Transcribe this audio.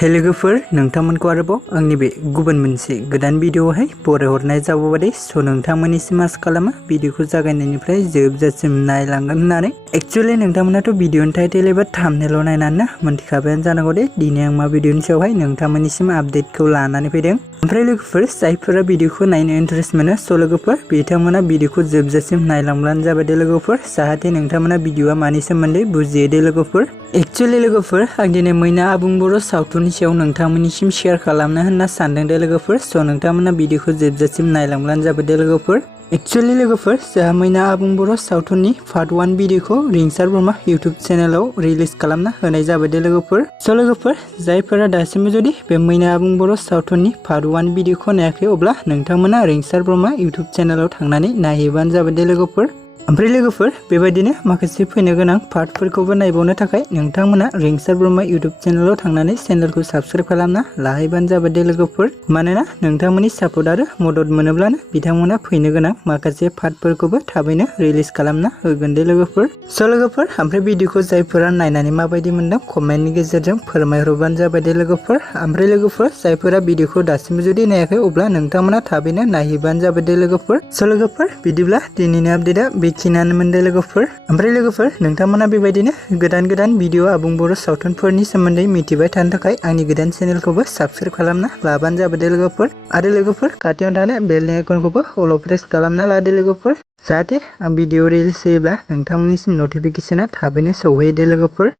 हे लोगोफोर नोंथांमोनखौ आरोबाव आंनि बे गुबुन मोनसे गोदान भिडिअआवहाय बरायहरनाय जाबाय स' नोंथांमोननिसिम आसा खालामो भिडिअखौ जागायनायनिफ्राय जोबजासिम नायलांगोन होननानै एक्चुअली नोंथांमोनाथ' भिडिअनि टाइटेल एबा थाम्बनेल नायनानै मोनथिखाबायानो जानांगौ दे दिनै आं मा भिडिअनि सायावहाय नोंथांमोननिसिम आपडेटखौ लानानै फैदों। ओमफ्राय लोगोफोर जायफोरा भिडिअखौ नायनो इन्टारेस्ट मोनो स' लोगोफोर बिथांमोना भिडिअखौ जोबजासिम नायलांब्लानो जाबाय दे लोगोफोर जाहाथे नोंथांमोना भिडिअआ मानि सोमोन्दै बुजियो दे लोगोफोर। एक्चुअली लोगोफोर आं दिनै मैना आबुं बर' सावथुननि सायाव नोंथांमोननिसिम शेयार खालामनो होनना सानदों दे लोगोफोर स' नोंथांमोना भिडिअखौ जोबजासिम नायलांब्लानो जाबाय दे लोगोफोर। एक्चुअली लोगोफोर जोंहा मैना आबुं बर' सावथुननि पार्ट 1 भिडिअखौ रिंसार ब्रह्मा इउटुब चेनेलाव रिलिज खालामना होनाय जाबाय दे लोगोफोर। स' लोगोफोर जायफोरा दासिमबो जुदि बे मैना आबुं बर' सावथुननि पार्ट 1 भिडिअखौ नायाखै अब्ला नोंथांमोना रिंसार ब्रह्मा इउटुब चेनेलाव थांनानै नायहैबानो जाबाय दे लोगोफोर। ओमफ्राय लोगोफोर बेबायदिनो माखासे फैनो गोनां पार्टफोरखौबो नायबावनो थाखाय नोंथांमोना रिंसार ब्रह्मा इउटुब चेनेलाव थांनानै चेनेलखौ साबस्क्राइब खालामना लाहैबानो जाबाय दे लोगोफोर। मानोना नोंथांमोननि सापर्ट आरो मदद मोनोब्लानो बिथांमोना फैनो गोनां माखासे पार्टफोरखौबो थाबैनो रिलिज खालामना होगोन दे लोगोफोर। स' लोगोफोर ओमफ्राय भिडिअखौ जायफोरा नायनानै माबायदि मोनदों कमेन्टनि गेजेरजों फोरमायहरबानो जाबाय दे लोगोफोर। ओमफ्राय लोगोफोर जायफोरा भिडिअखौ दासिमबो जुदि नायाखै अब्ला नोंथांमोना थाबैनो नायहैबानो जाबाय दे लोगोफोर। स' लोगोफोर बिदिब्ला दिनैनि आपडेटआ बेखिनियानो मोनदे लोगोफोर। ओमफ्राय लोगोफोर नोंथांमोना बेबायदिनो गोदान भिडिअ आबुं बर' सावथुनफोरनि सोमोन्दै मिथिबाय थानो थाखाय आंनि गोदान चेनेलखौबो साबस्क्राइब खालामना लाबानो जाबाय दे लोगोफोर। आरो लोगोफोर खाथियाव थानाय बेलनि आइकनखौबो अल प्रेस खालामना लादो लोगोफोर जाहाथे आं भिडिअ रिलिज होयोब्ला नोंथांमोननिसिम नटिफिकेसना थाबैनो सौहैयो दे लोगोफोर।